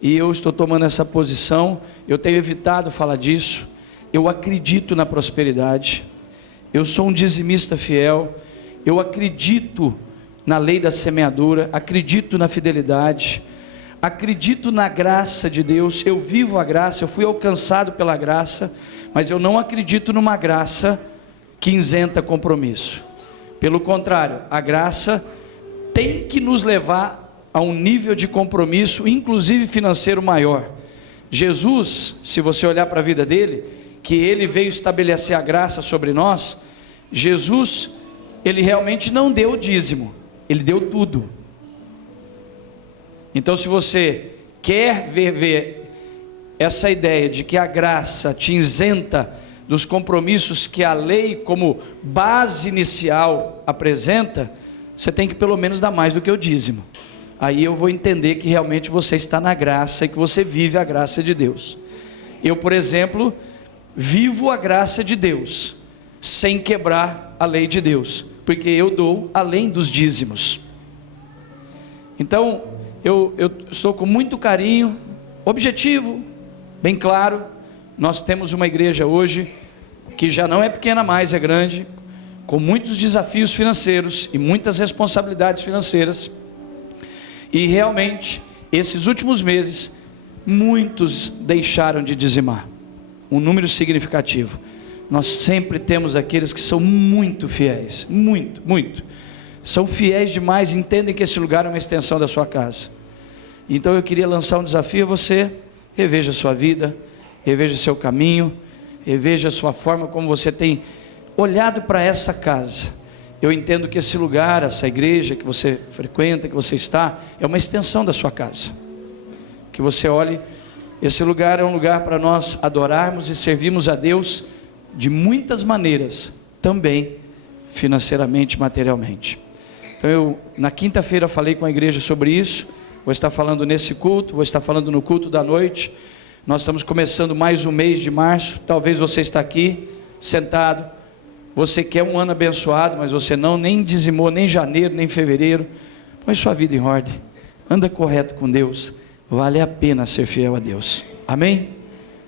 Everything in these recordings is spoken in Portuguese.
e eu estou tomando essa posição. Eu tenho evitado falar disso. Eu acredito na prosperidade, eu sou um dizimista fiel, eu acredito na lei da semeadura, acredito na fidelidade, acredito na graça de Deus. Eu vivo a graça, eu fui alcançado pela graça, mas eu não acredito numa graça que isenta compromisso. Pelo contrário, a graça tem que nos levar a um nível de compromisso, inclusive financeiro, maior. Jesus, se você olhar para a vida dele, que ele veio estabelecer a graça sobre nós, Jesus, ele realmente não deu o dízimo, ele deu tudo. Então, se você quer ver essa ideia de que a graça te isenta dos compromissos que a lei como base inicial apresenta, você tem que pelo menos dar mais do que o dízimo. Aí eu vou entender que realmente você está na graça e que você vive a graça de Deus. Eu, por exemplo, vivo a graça de Deus, sem quebrar a lei de Deus, porque eu dou além dos dízimos. Então, eu estou com muito carinho, objetivo, bem claro. Nós temos uma igreja hoje, que já não é pequena mais, é grande, com muitos desafios financeiros, e muitas responsabilidades financeiras, e realmente, esses últimos meses, muitos deixaram de dizimar, um número significativo. Nós sempre temos aqueles que são muito fiéis, muito, são fiéis demais, entendem que esse lugar é uma extensão da sua casa. Então eu queria lançar um desafio a você: reveja a sua vida, reveja seu caminho, reveja a sua forma como você tem olhado para essa casa. Eu entendo que esse lugar, essa igreja que você frequenta, que você está, é uma extensão da sua casa. Que você olhe, esse lugar é um lugar para nós adorarmos e servirmos a Deus de muitas maneiras, também financeiramente, materialmente. Então na quinta-feira falei com a igreja sobre isso, vou estar falando nesse culto, vou estar falando no culto da noite. Nós estamos começando mais um mês de março. Talvez você está aqui, sentado, você quer um ano abençoado, mas você nem dizimou, nem janeiro, nem fevereiro. Põe sua vida em ordem, anda correto com Deus, vale a pena ser fiel a Deus. Amém?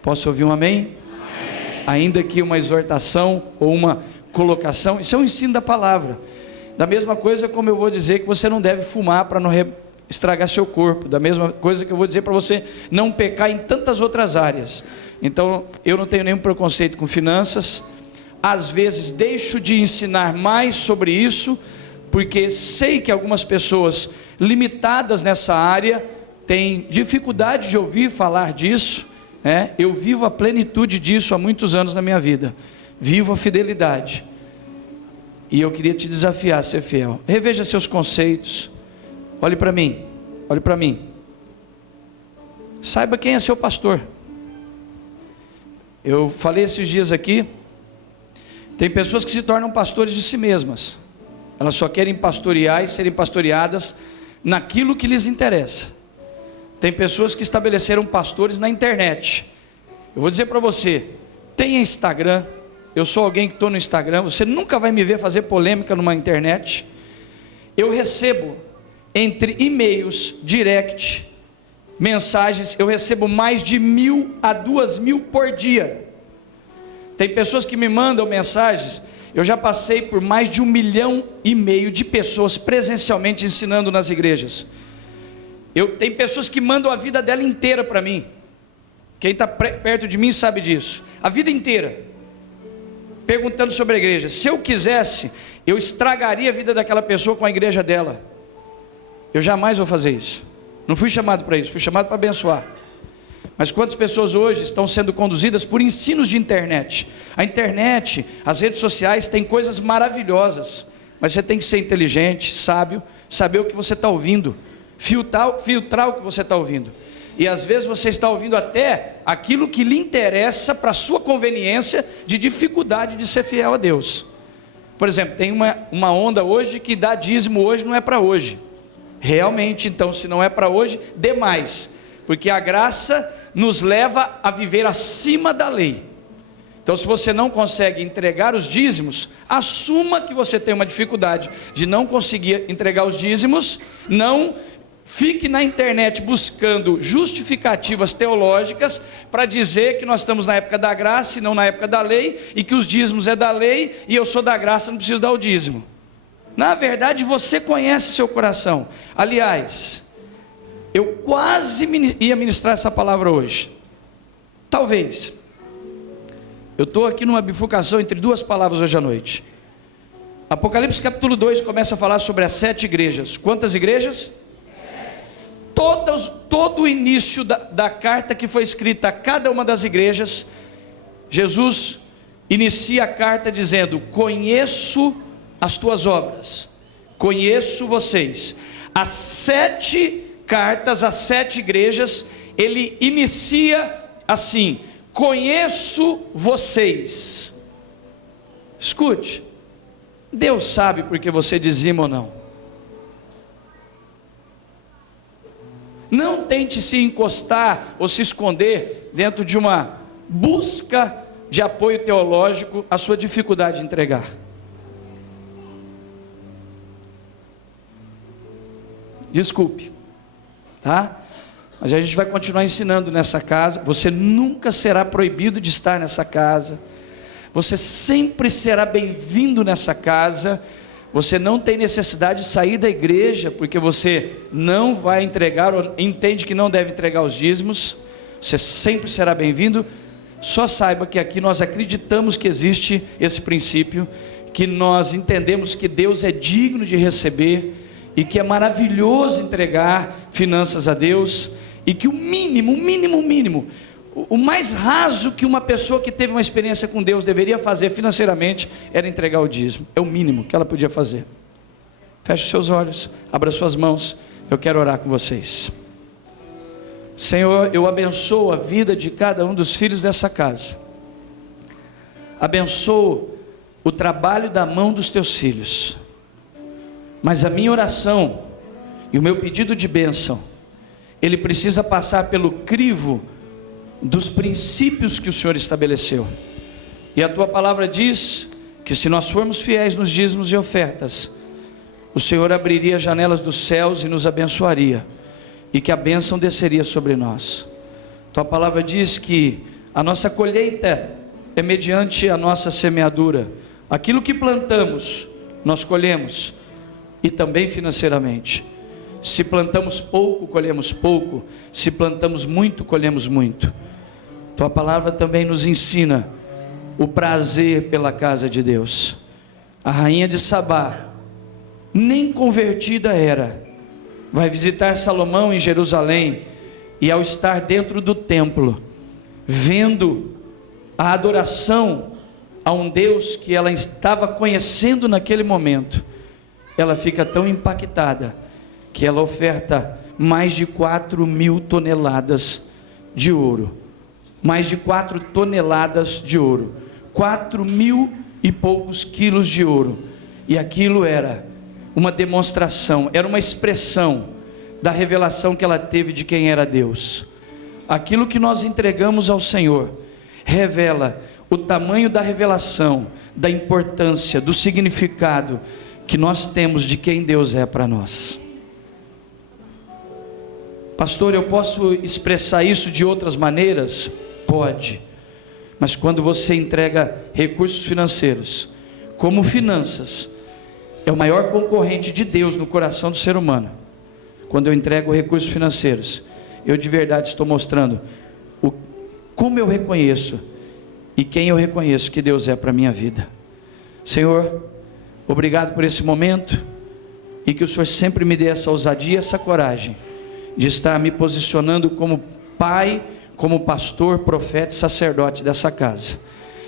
Posso ouvir um amém? Amém. Ainda que uma exortação ou uma colocação, isso é um ensino da palavra. Da mesma coisa como eu vou dizer que você não deve fumar para não estragar seu corpo, da mesma coisa que eu vou dizer para você não pecar em tantas outras áreas. Então eu não tenho nenhum preconceito com finanças. Às vezes deixo de ensinar mais sobre isso, porque sei que algumas pessoas limitadas nessa área têm dificuldade de ouvir falar disso, né? Eu vivo a plenitude disso há muitos anos na minha vida, vivo a fidelidade, e eu queria te desafiar a ser fiel. Reveja seus conceitos, olhe para mim, saiba quem é seu pastor. Eu falei esses dias aqui, tem pessoas que se tornam pastores de si mesmas, elas só querem pastorear e serem pastoreadas naquilo que lhes interessa. Tem pessoas que estabeleceram pastores na internet. Eu vou dizer para você, tenha Instagram, eu sou alguém que estou no Instagram, você nunca vai me ver fazer polêmica numa internet. Eu recebo entre e-mails, direct, mensagens, eu recebo mais de 1.000 a 2.000 por dia. Tem pessoas que me mandam mensagens, eu já passei por mais de 1,5 milhão de pessoas presencialmente ensinando nas igrejas. Tem pessoas que mandam a vida dela inteira para mim. Quem está perto de mim sabe disso, a vida inteira, perguntando sobre a igreja. Se eu quisesse, eu estragaria a vida daquela pessoa com a igreja dela. Eu jamais vou fazer isso, não fui chamado para isso, fui chamado para abençoar. Mas quantas pessoas hoje estão sendo conduzidas por ensinos de internet? A internet, as redes sociais têm coisas maravilhosas, mas você tem que ser inteligente, sábio, saber o que você está ouvindo, filtrar o que você está ouvindo. E às vezes você está ouvindo até aquilo que lhe interessa para a sua conveniência, de dificuldade de ser fiel a Deus. Por exemplo, tem uma onda hoje que dá dízimo hoje, não é para hoje. Realmente, então, se não é para hoje, dê mais, porque a graça nos leva a viver acima da lei. Então, se você não consegue entregar os dízimos, assuma que você tem uma dificuldade de não conseguir entregar os dízimos, não fique na internet buscando justificativas teológicas para dizer que nós estamos na época da graça e não na época da lei, e que os dízimos é da lei e eu sou da graça, não preciso dar o dízimo. Na verdade, você conhece seu coração. Aliás, eu quase ia ministrar essa palavra hoje. Talvez. Eu estou aqui numa bifurcação entre duas palavras hoje à noite. Apocalipse capítulo 2 começa a falar sobre as 7 igrejas. Quantas igrejas? Todo o início da carta que foi escrita a cada uma das igrejas, Jesus inicia a carta dizendo: conheço as tuas obras, conheço vocês. As 7 cartas, as 7 igrejas, ele inicia assim: conheço vocês. Escute, Deus sabe porque você dizima ou não. Não tente se encostar ou se esconder dentro de uma busca de apoio teológico à sua dificuldade de entregar. Desculpe, tá? Mas a gente vai continuar ensinando nessa casa. Você nunca será proibido de estar nessa casa. Você sempre será bem-vindo nessa casa. Você não tem necessidade de sair da igreja porque você não vai entregar ou entende que não deve entregar os dízimos. Você sempre será bem-vindo. Só saiba que aqui nós acreditamos que existe esse princípio, que nós entendemos que Deus é digno de receber e que é maravilhoso entregar finanças a Deus, e que o mínimo, o mais raso que uma pessoa que teve uma experiência com Deus deveria fazer financeiramente era entregar o dízimo. É o mínimo que ela podia fazer. Feche os seus olhos, abra suas mãos, eu quero orar com vocês. Senhor, eu abençoo a vida de cada um dos filhos dessa casa, abençoo o trabalho da mão dos teus filhos, mas a minha oração e o meu pedido de bênção, ele precisa passar pelo crivo dos princípios que o Senhor estabeleceu. E a tua palavra diz que se nós formos fiéis nos dízimos e ofertas, o Senhor abriria as janelas dos céus e nos abençoaria, e que a bênção desceria sobre nós. Tua palavra diz que a nossa colheita é mediante a nossa semeadura. Aquilo que plantamos, nós colhemos, e também financeiramente. Se plantamos pouco, colhemos pouco. Se plantamos muito, colhemos muito. Tua palavra também nos ensina o prazer pela casa de Deus. A rainha de Sabá, nem convertida era, vai visitar Salomão em Jerusalém, e ao estar dentro do templo, vendo a adoração a um Deus que ela estava conhecendo naquele momento, ela fica tão impactada, que ela oferta mais de 4.000 toneladas de ouro, mais de 4 toneladas de ouro, 4.000 e poucos quilos de ouro, e aquilo era uma demonstração, era uma expressão da revelação que ela teve de quem era Deus. Aquilo que nós entregamos ao Senhor, revela o tamanho da revelação, da importância, do significado que nós temos de quem Deus é para nós. Pastor, eu posso expressar isso de outras maneiras? Pode, mas quando você entrega recursos financeiros, como finanças é o maior concorrente de Deus no coração do ser humano, quando eu entrego recursos financeiros, eu de verdade estou mostrando como eu reconheço e quem eu reconheço que Deus é para a minha vida. Senhor, obrigado por esse momento, e que o Senhor sempre me dê essa ousadia, essa coragem de estar me posicionando como pai, como pastor, profeta e sacerdote dessa casa,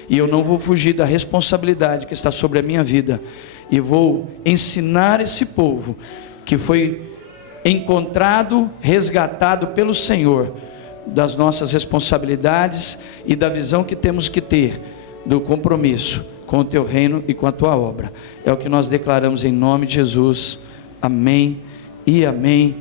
e eu não vou fugir da responsabilidade que está sobre a minha vida, e vou ensinar esse povo que foi encontrado, resgatado pelo Senhor, das nossas responsabilidades e da visão que temos que ter do compromisso com o teu reino e com a tua obra. É o que nós declaramos em nome de Jesus. Amém e amém.